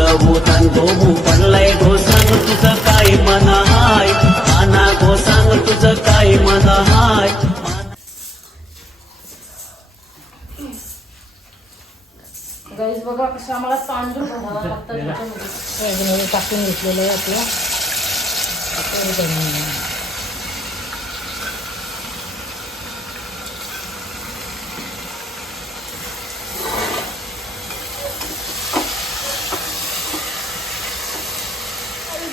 पडलाय सांग तुझं काय मन हाय. माना गो सांग तुझं काय मन हाय. गाईज बघा कसं आम्हाला तांदूळ भरावा टाकून घेतलेलं आहे आपलं आता हे बनवून.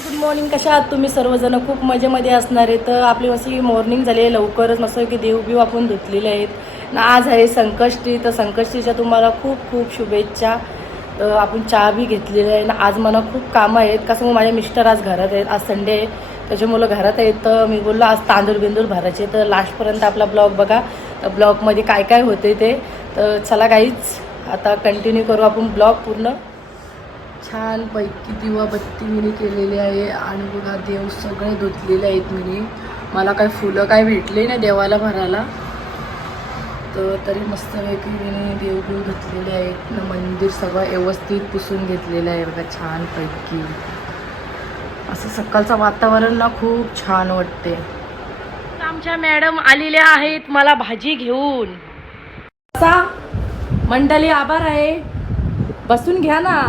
गुड मॉर्निंग कशा आहात तुम्ही? सर्वजण खूप मजेमध्ये असणार आहे तर आपली मस्त मॉर्निंग झाली आहे लवकरच. मस्त की देवबिव आपण धुतलेले आहेत. ना आज आहे संकष्टी. तर संकष्टीच्या तुम्हाला खूप खूप शुभेच्छा. तर आपण चहा बी घेतलेली आहे. ना आज मला खूप कामं आहेत. कसं मग माझे मिस्टर आज घरात आहेत. आज संडे आहे. त्याच्यामुळं घरात आहेत. तर मी बोललो आज तांदूळ बिंदूळ भरायचे तर लास्टपर्यंत आपला ब्लॉग बघा. तर ब्लॉगमध्ये काय काय होते ते. तर चला काहीच आता कंटिन्यू करू आपण ब्लॉग पूर्ण. छानपैकी दिवाबत्ती मी केलेली आहे. आणि बघा देव सगळे धुतलेले आहेत मी मला काय फुलं काय भेटले नाही देवाला भरायला. तर तरी मस्तपैकी मी देवदेव धुतलेले आहेत. मंदिर सगळं व्यवस्थित पुसून घेतलेलं आहे बघा छानपैकी. असं सकाळचं वातावरण ना खूप छान वाटते. आमच्या मॅडम आलेल्या आहेत मला भाजी घेऊन. असा मंडळी आभार आहे. बसून घ्या ना.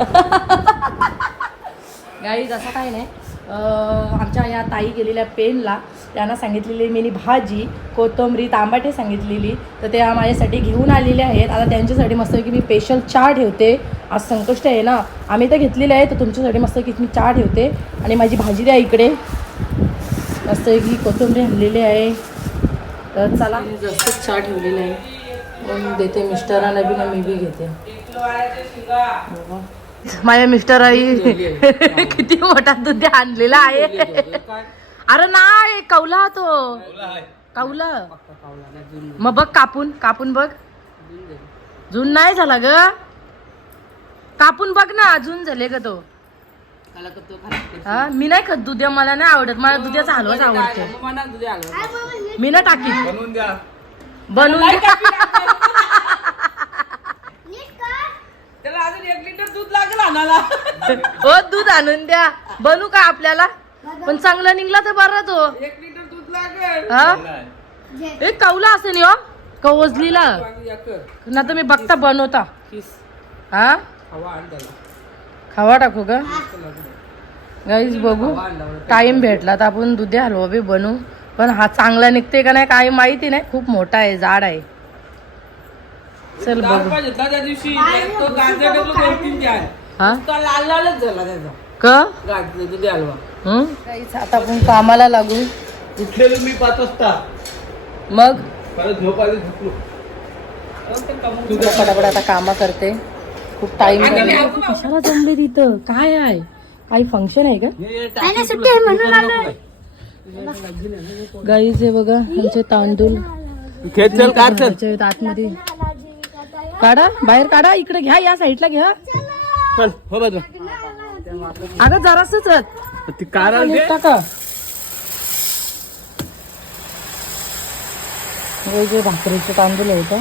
गाईज असं काही नाही. अं, आमच्या या ताई गेलेल्या पेनला त्यांना सांगितलेली मी भाजी कोथिंबरी तांबाटे सांगितलेली. तर त्या माझ्यासाठी घेऊन आलेले आहेत. आता त्यांच्यासाठी मस्त की मी स्पेशल चहा ठेवते. आज संकष्ट आहे ना? आम्ही तर घेतलेले आहे तर तुमच्यासाठी मस्त की मी चहा ठेवते. आणि माझी भाजी द्या इकडे. मस्त की कोथिंबरी आणलेली आहे. तर चला. जास्त चहा ठेवलेला आहे. मग देते मिस्टरांना बी ना मी बी घेते. माझ्या मिस्टर आई किती मोठा दूध आणलेला आहे. अरे नाही कौला तो. कौला मग बघ कापून कापून बघ. जून नाही झाला ग. कापून बघ ना अजून झाले ग तो. हा मी नाही खात दुध्या मला नाही आवडत. मला दुधाचा हलवाच आवडतो. मी ना टाकी बनवून द्या. त्याला अजून एक लिटर दूध लागेल आणायला. हो दूध आणून द्या. बनू का आपल्याला? पण चांगला निघला तर बरा तो. एक लिटर दूध लागेल. हा? ए कौला असं नाही हो कवजलीला ना तर मी बघता बनवता. हा? हवा आण त्याला. खावा टाकू का? गाईज बघू. टाइम भेटला तर आपण दुधी हलवा बी बनवू पण हा चांगला निघते का नाही काय माहिती नाही. खूप मोठा आहे जाड आहे. चल बघू. त्या दिवशी. तो दोन तीन हा? तो लाल लालच झाला त्याचा. क? हलवा हं? गाईज, आता आपण कामाला लागू. उठलेलो मी पाच वाजता. मग? परत झोप आली झोपलो. पटापट आता कामा करते. खूप टाइम कशाला जमले तिथं काय आहे? काही फंक्शन आहे का? गाईज आहे बघा आमचे तांदूळ. खेळ चल कार चल. घरच्या आहेत आतमध्ये. काढा बाहेर काढा इकडे घ्या या साईडला घ्या. चल हो बघ अगं जरासच ती कार आली. ते. टाका. हे जे भाकरीचे तांदूळ आहे का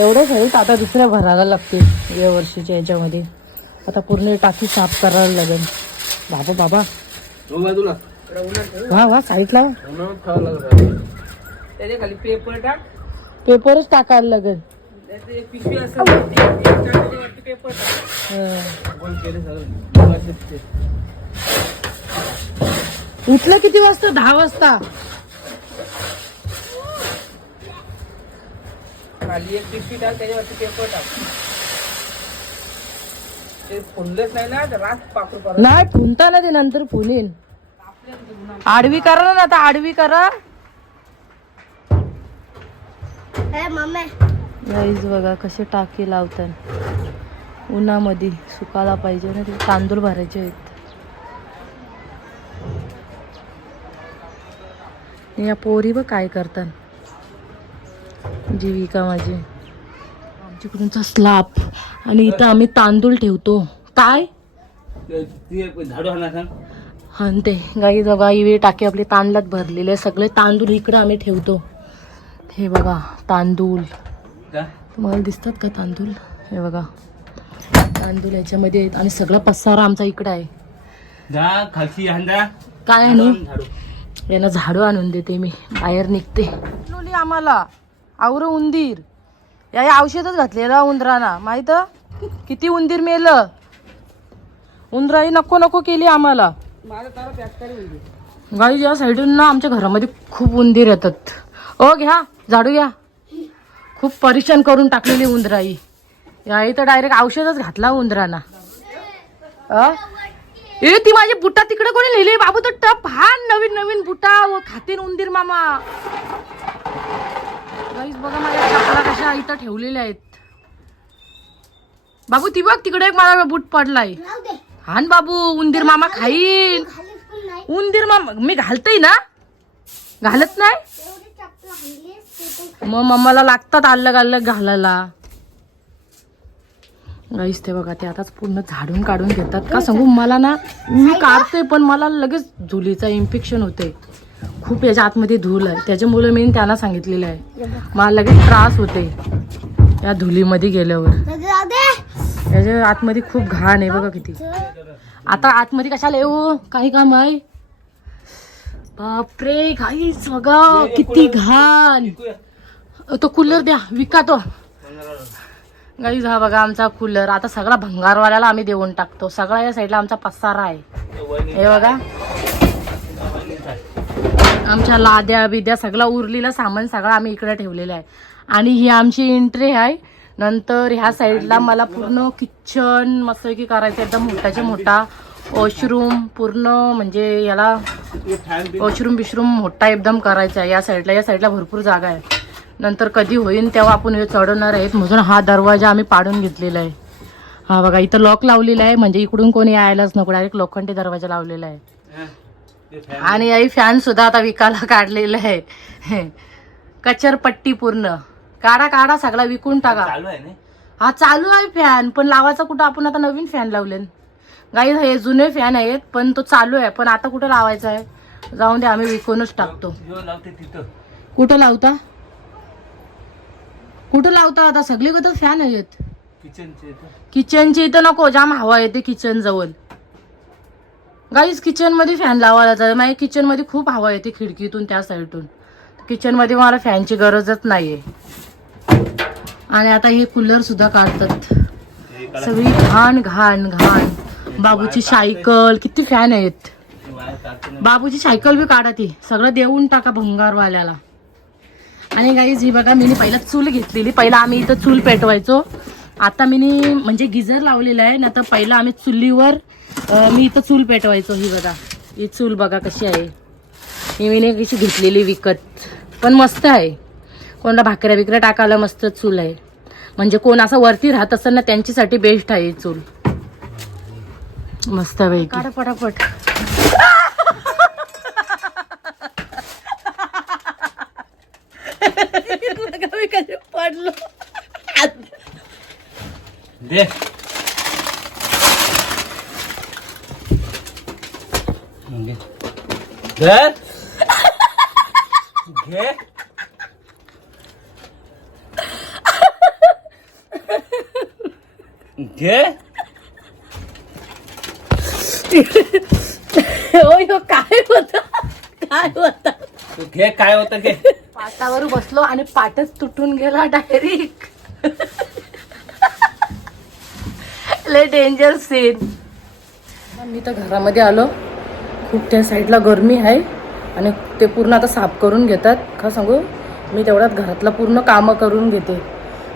एवढंच आहेत आता दुसऱ्या भरायला लागतील या वर्षीच्या याच्यामध्ये. आता पूर्ण टाकी साफ करायला लागेल. बाबा बाबा. हो बाजूला. वा वा साईडला उन्हाळ्यात खावं लागलं. त्याच्याखाली पेपर टाक पेपरच टाकायला लागेल. पिशवी पेपर हं. उठलं किती वाजता? दहा वाजता. खाली एक पिशवी टाक त्याच्यावरती पेपर टाक. ते फुललेच नाही ना रात परत नाही फुनता ना ते नंतर फुनीन आडवी करा ना आता आडवी करा. गाईज बघा कसे टाके लावतात. उन्हामध्ये सुकायला पाहिजे ना ते तांदूळ भरायचे आहेत. या पोरी बघ काय करतात. जीविका माझी. आमच्याकडूनचा स्लाप आणि इथं आम्ही तांदूळ ठेवतो. काय? ती ते गाई बघा इवे टाके आपले तांदळात भरलेले सगळे तांदूळ इकडं आम्ही ठेवतो. हे बघा तांदूळ. तुम्हाला दिसतात का तांदूळ? हे बघा. तांदूळ याच्यामध्ये आहेत. आणि सगळा पसारा आमचा इकडे आहे. जा खालची हांदा काय? झाडू यांना झाडू. आणून देते मी. बाहेर निघते. लोली आम्हाला. आवर उंदीर. या या औषधच घातलेलं उंदराना. माहीत? किती उंदीर मेलं? उंदराही नको नको केली आम्हाला. गाई या साईडून ना आमच्या घरामध्ये खूप उंदीर येतात. ओ घ्या. झाडू घ्या. खूप परेशान करून टाकलेली उंदराई. याही तर डायरेक्ट औषधच घातला उंदराना? ए ती माझी बुटा तिकडे कोणी लिहिली बाबू तो टप हा नवीन नवीन बुटा व खातीन उंदीर मामा. गाईस बघा माझ्या चपला कशा इथं ठेवलेल्या आहेत. बाबू ती बघ तिकडे एक मला बूट पडलाय. हान बाबू उंदीर मामा खाईन. उंदीर मामा मी घालतय ना? घालत नाही? मग मम्माला लागतात अल्लग अल्लग घालायला. गाईस ते बघा ते आताच पूर्ण झाडून काढून घेतात. का सांगू मला ना मी काढते पण मला लगेच धुलीचा इन्फेक्शन होते खूप याच्या आतमध्ये धूल आहे. त्याच्यामुळे मी त्यांना सांगितलेलं आहे. मला लगेच त्रास होते या धुलीमध्ये गेल्यावर. याच्या आतमध्ये खूप घाण आहे बघा किती. आता आतमध्ये कशाला येऊ काही काम आहे? बापरे काहीच बघा किती घाण. तो कूलर द्या विका तो. गाईज हा बघा आमचा कूलर आता सगळा भंगारवाल्याला आम्ही देऊन टाकतो. सगळा या साईडला आमचा पसारा आहे. हे बघा. आमच्या लाद्या बिद्या सगळा उरलेला सामान सगळं आम्ही इकडे ठेवलेलं आहे. आणि ही आमची एंट्री आहे. नंतर ह्या साईडला मला पूर्ण किचन मस्तपैकी करायचं एकदम मोठाच्या मोठा वॉशरूम पूर्ण म्हणजे याला वॉशरूम बिशरूम मोठा एकदम करायचा आहे. या साईडला या साईडला भरपूर जागा आहे. नंतर कधी होईल तेव्हा आपण हे चढवणार आहेत. म्हणून हा दरवाजा आम्ही पाडून घेतलेला आहे. हा बघा इथं लॉक लावलेला आहे. म्हणजे इकडून कोणी यायलाच नको. डायरेक्ट लोखंडी दरवाजा लावलेला आहे. आणि याही फॅन सुद्धा आता विकायला काढलेला आहे. कचर पट्टी पूर्ण. काढा काढा सगळा विकून टाका. हा चालू आहे फॅन पण लावायचा कुठं? आपण आता नवीन फॅन लावले गाई हे जुने फॅन आहेत पण तो चालू आहे पण आता कुठं लावायचा आहे? जाऊन दे आम्ही विकूनच टाकतो. जो लावते तिथं. कुठं लावता? कुठं लावता आता? सगळीकडे फॅन आहेत. किचनचे इथं. किचनची इथं नको जाम हवा येते किचन जवळ. गाईज किचनमध्ये फॅन लावायला जाय. माझ्या किचनमध्ये खूप हवा येते खिडकीतून त्या साईडून किचनमध्ये मला फॅनची गरजच नाहीये. आणि आता हे कूलर सुद्धा काढतात. हे काढा. सगळी घाण घाण घाण. बाबूची सायकल किती फॅन आहेत. बाबूची सायकल बी काढा ती. सगळं देऊन टाका भंगारवाल्याला. आणि गाईज ही बघा मी पहिला चूल घेतलेली. पहिला आम्ही इथं चूल पेटवायचो. आता मी म्हणजे गिझर लावलेला आहे ना तर पहिला आम्ही चुलीवर मी इथं चूल पेटवायचो. ही बघा ही चूल बघा कशी आहे. ही मी कशी घेतलेली विकत. पण मस्त आहे. कोणाला भाकऱ्या बिकऱ्या टाकायला मस्त चूल आहे. म्हणजे कोण असं वरती राहत असेल ना त्यांच्यासाठी बेस्ट आहे ही चूल. मस्त पैकी काढा पटापट. पडलो. दे. घे. घे. हो काय होत? काय होत? तू घे काय होतं घे. पाटावर बसलो आणि पाटच तुटून गेला डायरेक्ट. ले डेंजर सीन मी तर घरामध्ये आलो. खूप त्या साईडला गरमी आहे आणि ते पूर्ण आता साफ करून घेतात. का सांगू? मी तेवढ्यात घरातला पूर्ण कामं करून घेते.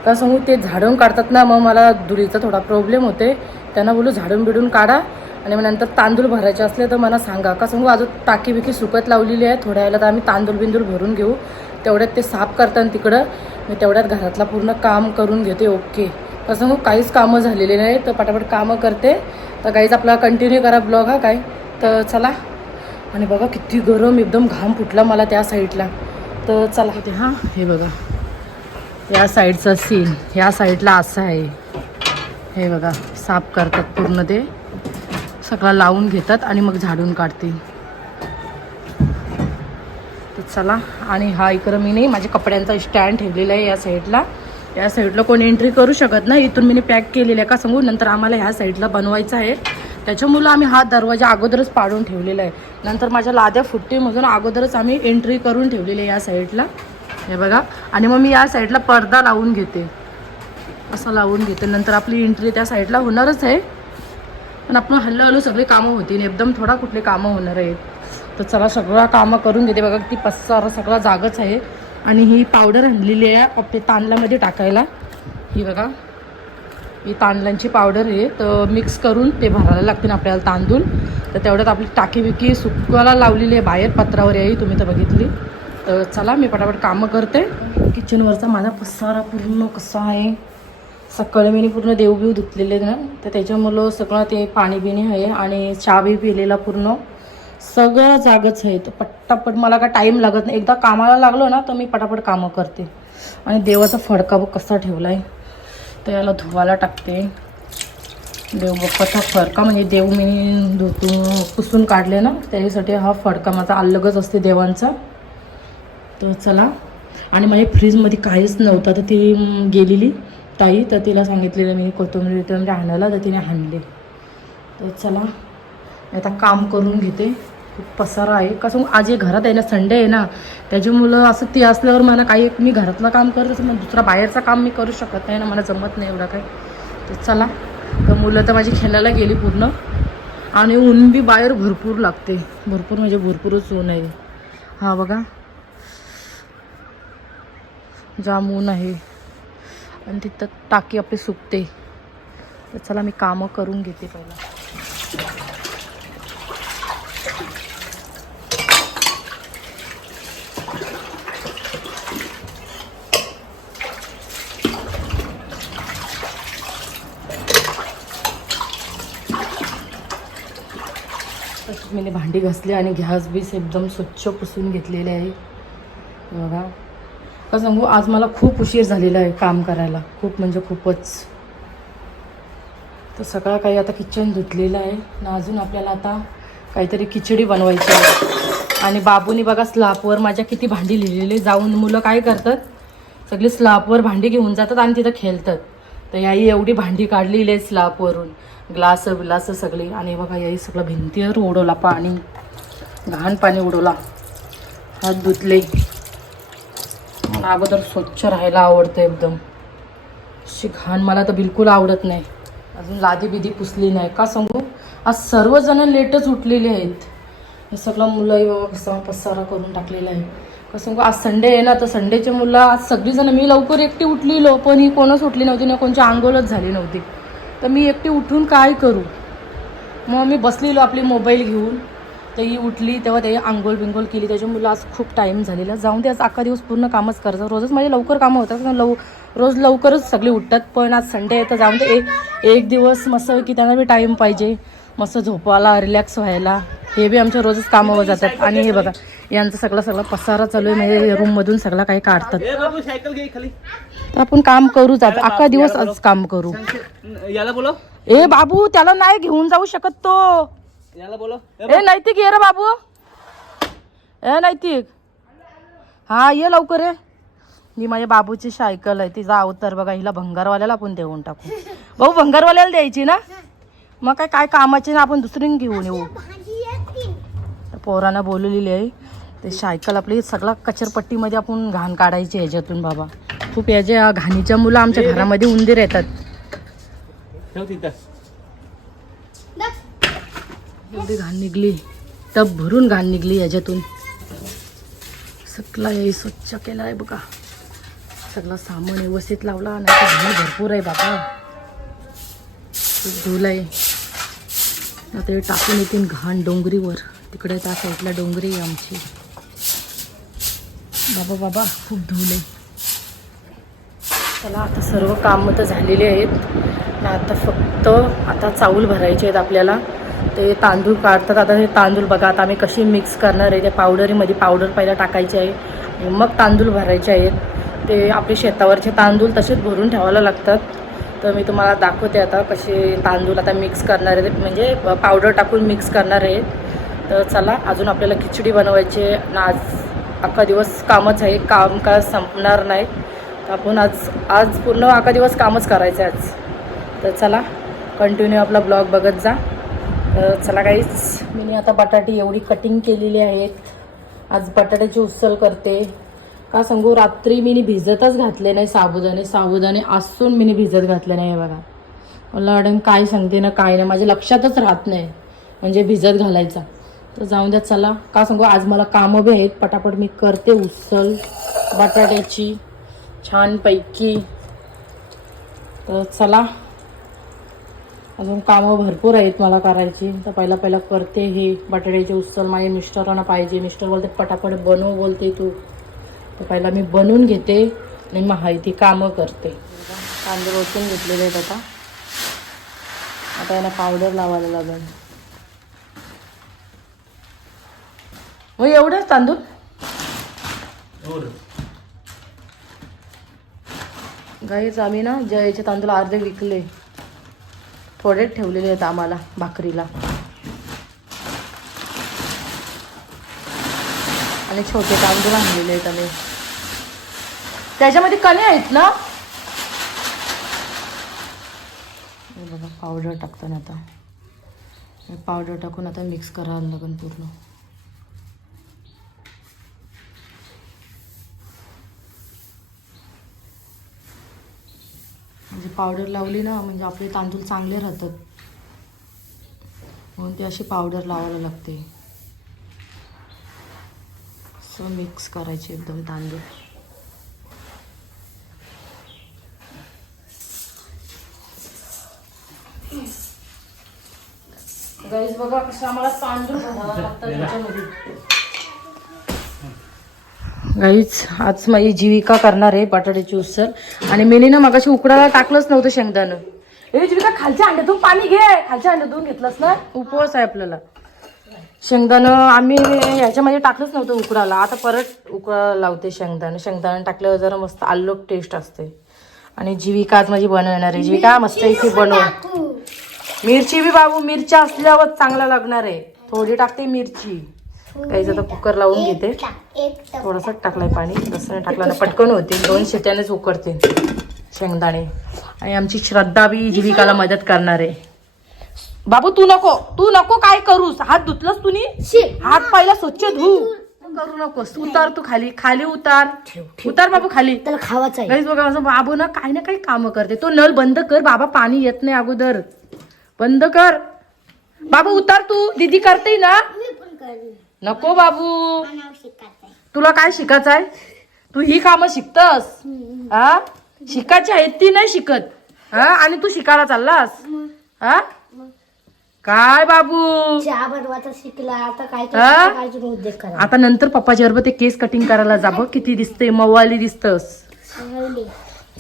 का सांगू? ते झाडून काढतात ना मग मला धुरीचा थोडा प्रॉब्लेम होते. त्यांना बोलू झाडून बिडून काढा. आणि मग नंतर तांदूळ भरायचे असले तर मला सांगा. का सांगू अजून टाकी बिकी सुकत लावलेली आहे थोड्या वेळेला तर आम्ही तांदूळ बिंदूळ भरून घेऊ. तेवढ्यात ते साफ करतात तिकडं. मी तेवढ्यात घरातला पूर्ण काम करून घेते ओके. तर सांगू काहीच कामं झालेली नाही तर पटापट कामं करते. तर काहीच आपला कंटिन्यू करा ब्लॉग हा काय? तर चला. आणि बघा किती गरम एकदम घाम फुटला मला त्या साईडला तर चला. ते हां हे बघा. या साईडचा सीन ह्या साईडला असं आहे. हे बघा साफ करतात पूर्ण ते. सगळा लावून घेतात आणि मग झाडून काढते तर चला आणि हा इकडं मी नाही माझ्या कपड्यांचा स्टँड ठेवलेला आहे या साईडला. या साईडला कोण एंट्री करू शकत नाही इथून मी पॅक केलेलं आहे का सांगू? नंतर आम्हाला ह्या साईडला बनवायचं आहे. त्याच्यामुळं आम्ही हा दरवाजा अगोदरच पाडून ठेवलेला आहे. नंतर माझ्या लाद्या फुट्टीमधून अगोदरच आम्ही एंट्री करून ठेवलेली आहे या साईडला. हे बघा आणि मग मी या साईडला पडदा लावून घेते. असं लावून घेते. नंतर आपली एंट्री त्या साईडला होणारच आहे. पण आपण हल्लो सगळी कामं होतील एकदम थोडा कुठले कामं होणार आहेत. तर चला सगळं कामं करून घेते. बघा ती पसारा सगळा जागच आहे. आणि ही पावडर आणलेली आहे आपल्या तांदळामध्ये टाकायला. ही बघा. ही तांदळांची पावडर आहे. तर मिक्स करून ते भरायला लागतील आपल्याला तांदूळ. तर तेवढ्यात आपली टाकी बिकी सुकवायला लावलेली आहे बाहेर पत्रावर आहे तुम्ही तर बघितली. तर चला मी पटापट कामं करते. किचनवरचा माझा पसारा पूर्ण कसा आहे. सकाळी मी पूर्ण देवबीव धुतलेले ना तर त्याच्यामुळं सगळं ते पाणी बिणी आहे आणि चहा बी पिलेला पूर्ण. सगळं जागच आहे तर पटापट मला काय टाईम लागत नाही. एकदा कामाला लागलो ना तर मी पटापट कामं करते. आणि देवाचा फडका बघ कसा ठेवला आहे तर याला धुवायला टाकते. देव बप्पाचा फडका म्हणजे देव मी धुतून पुसून काढले ना त्याच्यासाठी हा फडका माझा अलगच असते देवांचा. तर चला. आणि माझ्या फ्रीजमध्ये काहीच नव्हता तर ती गेलेली. ताई तर तिला सांगितलेलं मी कोथिंबीर म्हणजे आणायला तर तिने आणले तर चला मी आता काम करून घेते. खूप पसारा आहे. कसं आज हे घरात आहे ना संडे आहे ना त्याची मुलं असं ती असल्यावर मला काही मी घरातलं काम करत असं मग दुसरा बाहेरचं काम मी करू शकत नाही ना मला जमत नाही एवढं काय तर चला तर मुलं तर माझी खेळायला गेली पूर्ण. आणि ऊन बी बाहेर भरपूर लागते. भरपूर म्हणजे भरपूरच ऊन आहे. हा बघा. जाम ऊन आहे. आणि तिथं टाकी आपली सुकते. तर चला मी कामं करून घेते पहिला. मी भांडी घासली आणि गॅस बीस एकदम स्वच्छ पुसून घेतलेले आहे. बघा. का सांगू आज मला खूप उशीर झालेला आहे काम करायला. खूप म्हणजे खूपच. तर सगळं काही आता किचन धुतलेलं आहे. ना अजून आपल्याला आता काहीतरी खिचडी बनवायची आहे. आणि बाबूनी बघा स्लापवर माझ्या किती भांडी लिहिलेली जाऊन मुलं काय करतात? सगळी स्लापवर भांडी घेऊन जातात आणि तिथं खेळतात. तर याही एवढी भांडी काढलेली आहे स्लापवरून ग्लास बिलास सगळी. आणि बघा याही सगळं भिंतीवर उडवला पाणी. घाण पाणी उडवला. हात धुतले. मला अगोदर स्वच्छ राहायला आवडतं एकदम. अशी घाण मला तर बिलकुल आवडत नाही. अजून लादी बिदी पुसली नाही. का सांगू? आज सर्वजण लेटच उठलेले आहेत. हे सगळं मुलंही बाबा कसं पसारा करून टाकलेला आहे. कसं सांगू? आज संडे आहे ना तर संडेचे मुलं आज सगळीजणं मी लवकर एकटी उठलेलो पण ही कोणच उठली नव्हती ना कोणची आंघोळच झाली नव्हती. तर मी एकटी उठून काय करू? मग मी बसलेलो आपली मोबाईल घेऊन. तर ही उठली तेव्हा ते आंघोळ बिंघोळ केली. त्याच्या मुलं आज खूप टाईम झालेला. जाऊन ते आज अख्खा दिवस पूर्ण कामच करायचं रोजच माझे लवकर कामं होतात. लव रोज लवकरच सगळे उठतात. पण आज संडे आहे तर जाऊन ते एक एक दिवस मस्त की त्यांना बी टाईम पाहिजे. मस्त झोपायला रिलॅक्स व्हायला. हे बी आमच्या रोजच कामावर जातात. आणि हे बघा यांचं सगळं सगळं पसारा चालू आहे. म्हणजे रूममधून सगळं काही काढतात. तर आपण काम करू जात. अख्खा दिवस आज काम करू. याला बोलो ए बाबू त्याला नाही घेऊन जाऊ शकत तो. याला बोलो. ए नैतिक ये रे बाबू. ए नैतिक. हा ये लवकर ये. ही माझ्या बाबूची सायकल आहे तिचा अवतार बघा हिला भंगारवाल्याला आपण देऊन टाकू. भाऊ भंगारवाल्याला द्यायची ना? मग काय काय कामाची ना आपण दुसरी घेऊन येऊ. पोरांना बोलवलेली आहे ते सायकल आपली सगळा कचरपट्टीमध्ये आपण घाण काढायची ह्याच्यातून बाबा. खूप याच्या घाणीच्या मुलं आमच्या घरामध्ये उंदीर येतात. एवढी घाण निघली. टब भरून घाण निघली याच्यातून. सगळा हे स्वच्छ केला आहे बघा. सगळं सामान व्यवस्थित लावला आणि घाण भरपूर आहे बाबा. खूप धूल आहे. आता हे टाकून येतील घाण डोंगरीवर. तिकडे त्या साईडला डोंगरी आहे आमची. बाबा बाबा खूप धूल आहे. चला आता सर्व कामं तर झालेली आहेत. आता फक्त आता चाऊल भरायचे आहेत आपल्याला. ते तांदूळ काढतात. आता हे तांदूळ बघा आता आम्ही कशी मिक्स करणार आहे त्या पावडरीमध्ये पावडर पहिला टाकायची आहे मग तांदूळ भरायचे आहेत. ते आपले शेतावरचे तांदूळ तसेच भरून ठेवायला लागतात. तर मी तुम्हाला दाखवते आता कसे तांदूळ आता मिक्स करणार आहे. म्हणजे पावडर टाकून मिक्स करणार आहे. तर चला अजून आपल्याला खिचडी बनवायची आहे. आणि आज अख्खा दिवस कामच आहे. काम का संपणार नाही. आपण आज आज पूर्ण अख्खा दिवस कामच करायचं आहे आज. तर चला कंटिन्यू आपला ब्लॉग बघत जा. तर चला काहीच मी आता बटाटे एवढी कटिंग केलेली आहेत. आज बटाट्याची उसल करते. का सांगू रात्री मी भिजतच घातले नाही साबुदाणे. साबुदाणे असून मी भिजत घातले नाही बघा. मला मॅडम काय सांगते ना काय नाही. माझ्या लक्षातच राहत नाही म्हणजे भिजत घालायचा. तर जाऊन द्या चला. का सांगू आज मला कामं बी आहेत. पटापट मी करते उसल बटाट्याची. छानपैकी. तर चला. अजून कामं भरपूर आहेत मला करायची. तर पहिला पहिला करते हे. बटाट्याची उसल माझ्या मिस्टरांना पाहिजे. मिस्टर बोलते पटापट बनव बोलते तू. तर पहिला मी बनवून घेते आणि मग हाय ती कामं करते. कांदे ओतून घेतलेले आहेत आता. आता याला पावडर लावायला लागेल. मग एवढंच तांदूळ? गाईच आम्ही ना जयाचे तांदूळ अर्धे विकले. थोडेच ठेवलेले आहेत आम्हाला भाकरीला. आणि छोटे तांदूळ आणलेले आहेत आम्ही. त्याच्यामध्ये कणे आहेत ना? हे बघा पावडर टाकताना आता. पावडर टाकून आता मिक्स करायला लागेल पूर्ण म्हणजे पावडर लावली ना म्हणजे आपले तांदूळ चांगले राहतात. म्हणून ती अशी पावडर लावायला लागते. असं मिक्स करायचे एकदम तांदूळ. गाईज बघा कसं आम्हाला तांदूळ भरावा लागतात त्याच्यामध्ये. गाईच आज माझी जीविका करणार आहे बटाट्याची उसळ आणि मीनी ना मगाशी उकडायला टाकलंच नव्हतं शेंगदाणं. ए जीविका खालच्या अंड्यातून पाणी घे. खालच्या अंड्यातून घेतलंस ना? उपवास आहे आपल्याला. शेंगदाणं आम्ही ह्याच्यामध्ये टाकलंच नव्हतं उकडायला. आता परत उकळा लावते शेंगदाणं. शेंगदाणं टाकल्यावर जरा मस्त आल्लोक टेस्ट असते. आणि जीविका आज माझी बनवणार आहे. जीविका मस्त इथे बनव. मिरची बी बाबू मिरच्या असल्यावर चांगला लागणार आहे. थोडी टाकते मिरची. काहीच आता कुकर लावून घेते. थोडंसं टाकलंय पाणी लसण टाकलं ना पटकन होते. दोन शिट्यानेच उकडते. शेंगदाणे. आणि आमची श्रद्धा बी जीविकाला मदत करणार आहे. बाबू तू नको तू नको काय करूस. हात धुतलंस तुम्ही हात पहिला स्वच्छ धु. करू नकोस. उतार तू खाली. खाली उतार. उतार बाबू खाली. त्याला खावाच बघा माझा बाबू ना काही ना काही कामं करते. तो नळ बंद कर बाबा पाणी येत नाही अगोदर. बंद कर. बाबू उतार तू. दीदी करते ना. नको बाबू. तुला काय शिकायचं आहे? तू ही कामं शिकतस. हा? शिकायची आहेत ती नाही शिकत. हा? आणि तू शिकायला चाललास? हा? काय बाबू? शिकला आता काय आता नंतर पप्पाच्या बरोबर ते केस कटिंग करायला जा बघ किती दिसते मवाली दिसतस.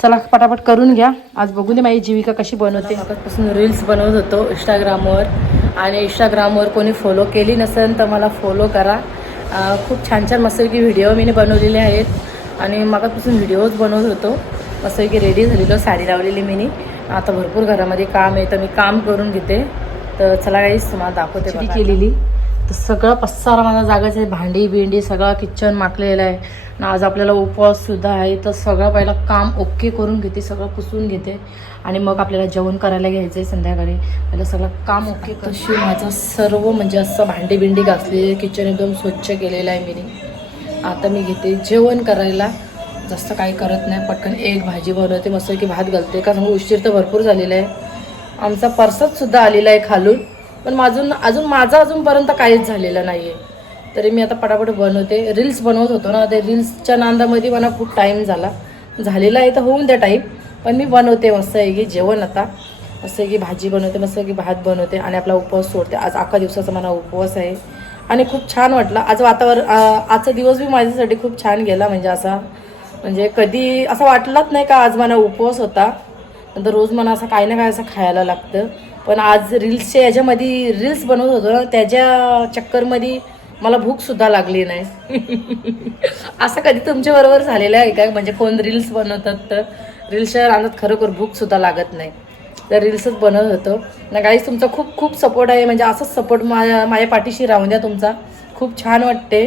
चला पटापट करून घ्या. आज बघू दे माझी जीविका कशी बनवते. मागापासून रील्स बनवत होतो इंस्टाग्रामवर आणि इंस्टाग्रामवर कोणी फॉलो केली नसेल तर मला फॉलो करा. खूप छान छान मस्तपैकी व्हिडिओ मी बनवलेले आहेत. आणि मागापासून व्हिडिओज बनवत होतो. मस्तपैकी रेडी झालेलो साडी लावलेली मी आता भरपूर घरामध्ये काम आहे तर मी काम करून घेते. तर चला काहीच तुम्हाला दाखवते. केलेली. तर सगळं पसारा माझा जागाच आहे. भांडी बिंडी सगळं किचन माकलेलं आहे. आणि आज आपल्याला उपवाससुद्धा आहे. तर सगळं पहिलं काम ओके करून घेते. सगळं पुसून घेते. आणि मग आपल्याला जेवण करायला घ्यायचं आहे संध्याकाळी. पहिलं सगळं काम ओके कशी माझं सर्व म्हणजे असं भांडी बिंडी घासलेली किचन एकदम स्वच्छ केलेलं आहे मी आता मी घेते जेवण करायला. जास्त काही करत नाही. पटकन एक भाजी बनवते. मस्त की भात घालते. का सांगू उशीर तर भरपूर झालेला आहे. आमचा परसाद आलेला आहे खालून. पण माझून अजून माझं अजूनपर्यंत काहीच झालेलं नाही आहे तरी मी आता पटापट बनवते. रील्स बनवत होतो ना ते रील्सच्या नांदामध्ये मला खूप टाईम झाला. झालेला आहे तर होऊन द्या टाईम पण मी बनवते मस्त आहे की जेवण आता. मस्त की भाजी बनवते मस्त की भात बनवते आणि आपला उपवास सोडते. आज अख्खा दिवसाचा मला उपवास आहे. आणि खूप छान वाटलं. आज वातावरण आजचा दिवस बी माझ्यासाठी खूप छान गेला. म्हणजे असा म्हणजे कधी असं वाटलंच नाही का आज मला उपवास होता. नंतर रोज मला असं काही ना काय असं खायला लागतं. पण आज रील्सच्या याच्यामध्ये रील्स बनवत होतो ना त्याच्या चक्करमध्ये मला भूकसुद्धा लागली नाही. असं कधी तुमच्याबरोबर झालेलं आहे का? म्हणजे कोण रील्स बनवतात तर रील्सच्या रानात खरोखर भूकसुद्धा लागत नाही. तर रील्सच बनवत होतो. ना गाईज तुमचा खूप खूप सपोर्ट आहे. म्हणजे असंच सपोर्ट माझ्या माझ्या पाठीशी राहून द्या तुमचा. खूप छान वाटते.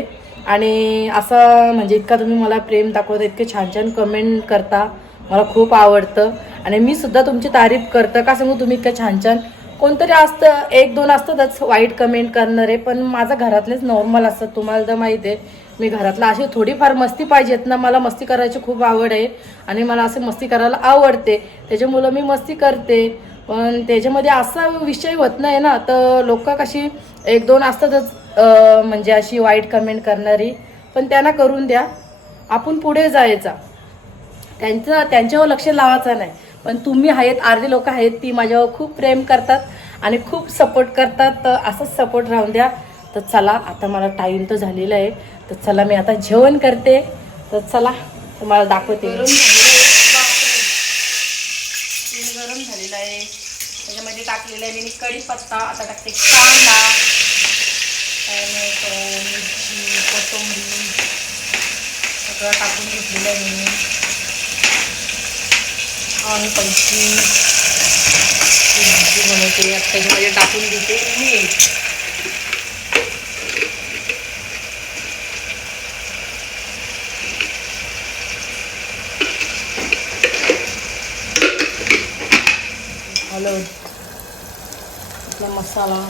आणि असं म्हणजे इतका तुम्ही मला प्रेम दाखवता इतके छान छान कमेंट करता. मला खूप आवडतं. आणि मी सुद्धा तुमची तारीफ करतं का सांगू तुम्ही इतकं छान छान? कोणतरी असतं एक दोन असतातच वाईट कमेंट करणारे पण माझं घरातलेच नॉर्मल असतात तुम्हाला तर माहीत आहे मी घरातला अशी थोडीफार मस्ती पाहिजेत ना मला मस्ती करायची खूप आवड आहे. आणि मला असं मस्ती करायला आवडते. त्याच्यामुळं मी मस्ती करते. पण त्याच्यामध्ये असा विषय होत नाही ना तर लोक कशी एक दोन असतातच म्हणजे अशी वाईट कमेंट करणारी. पण त्यांना करून द्या. आपण पुढे जायचा. त्यांचं त्यांच्यावर लक्ष लावायचं नाही. पण तुम्ही आहेत अर्धे लोक आहेत ती माझ्यावर खूप प्रेम करतात आणि खूप सपोर्ट करतात. तर असंच सपोर्ट राहून द्या. तर चला आता मला टाईम तर झालेला आहे. तर चला मी आता जेवण करते. तर चला तुम्हाला दाखवते. गरम झालेलं आहे. त्याच्यामध्ये टाकलेलं आहे मी कढीपत्ता. आता टाकते कांदा मिरची कोथिंबीर. सगळं टाकून घेतलेलं आहे मी. आणि पैकी भाजी बनवते आता त्याच्यामध्ये टाकून देते मीठ हळद आपला मसाला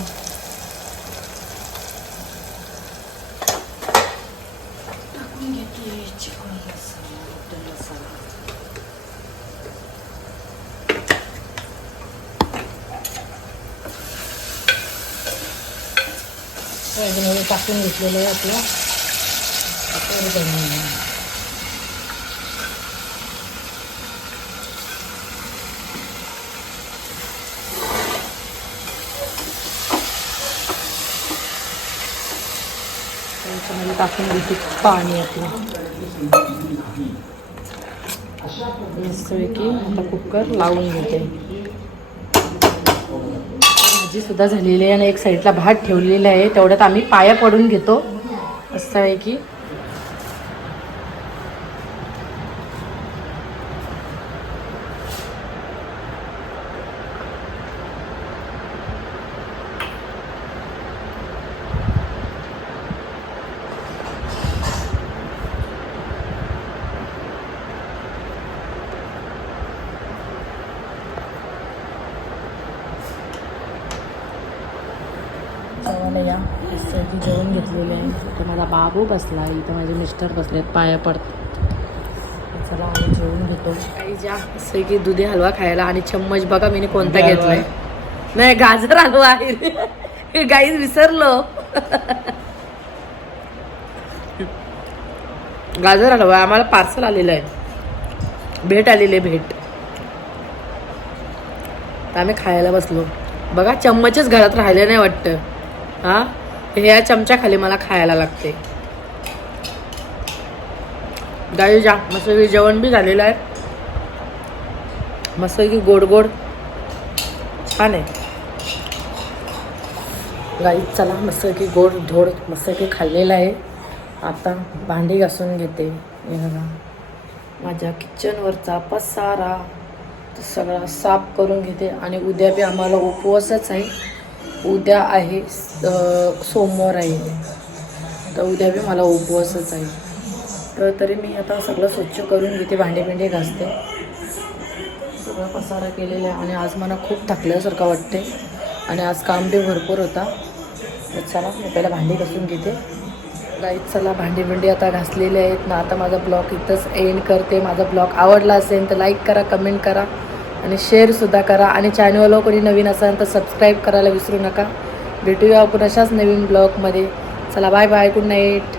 याच्यामध्ये टाकून घेतलेलं आहे आपलं आता हे बनवून घेऊ. त्याच्यामध्ये टाकून घेते पाणी आपलं मस्तपैकी आता कुकर लावून घेते भाजीसुद्धा झालेली आहे आणि एक साईडला भात ठेवलेला आहे. तेवढ्यात आम्ही पाया पडून घेतो. असं आहे की या मस्तपैकी जेवण घेतलेले आहे इथं माझा बाबू बसला इथं माझे मिस्टर बसलेत पाया पडतात चला आम्ही जेवून घेतो. काही ज्या की दुधी हलवा खायला आणि चम्मच बघा मी कोणता घेतलाय. नाही गाजर हलवा आहे. गाईज विसरलो. गाजर हलवा आम्हाला पार्सल आलेलं आहे. भेट आलेली आहे भेट. तर आम्ही खायला बसलो. बघा चम्मचच घरात राहिले नाही वाटतं. हा? ह्या चमच्या खाली मला खायला लागते. गाई जा मस्त जेवण बी झालेलं आहे. मस्त की गोड गोड. छान आहे. गाई चला मस्त की गोड धोड मस्त की खाल्लेलं आहे. आता भांडी घासून घेते. माझ्या किचनवरचा पसारा. सगळा साफ करून घेते. आणि उद्या बी आम्हाला उपवासच आहे. उद्या आहे सोमवार आहे. तर उद्या बी मला उपवासच आहे. तर तरी मी आता सगळं स्वच्छ करून घेते भांडे बिंडे घासते. सगळं पसारा केलेला आहे आणि आज मला खूप थकल्यासारखं वाटते. आणि आज काम बी भरपूर होता. तर चला मी पहिला भांडी घासून घेते. गाईत चला भांडी बिंडी आता घासलेले आहेत. ना आता माझा ब्लॉग इथंच एंड करते. माझा ब्लॉग आवडला असेल तर लाईक करा कमेंट करा. आणि शेअरसुद्धा करा. आणि चॅनलवर कोणी नवीन असाल तर सबस्क्राईब करायला विसरू नका. भेटूया आपण अशाच नवीन ब्लॉगमध्ये चला बाय बाय गुड नाईट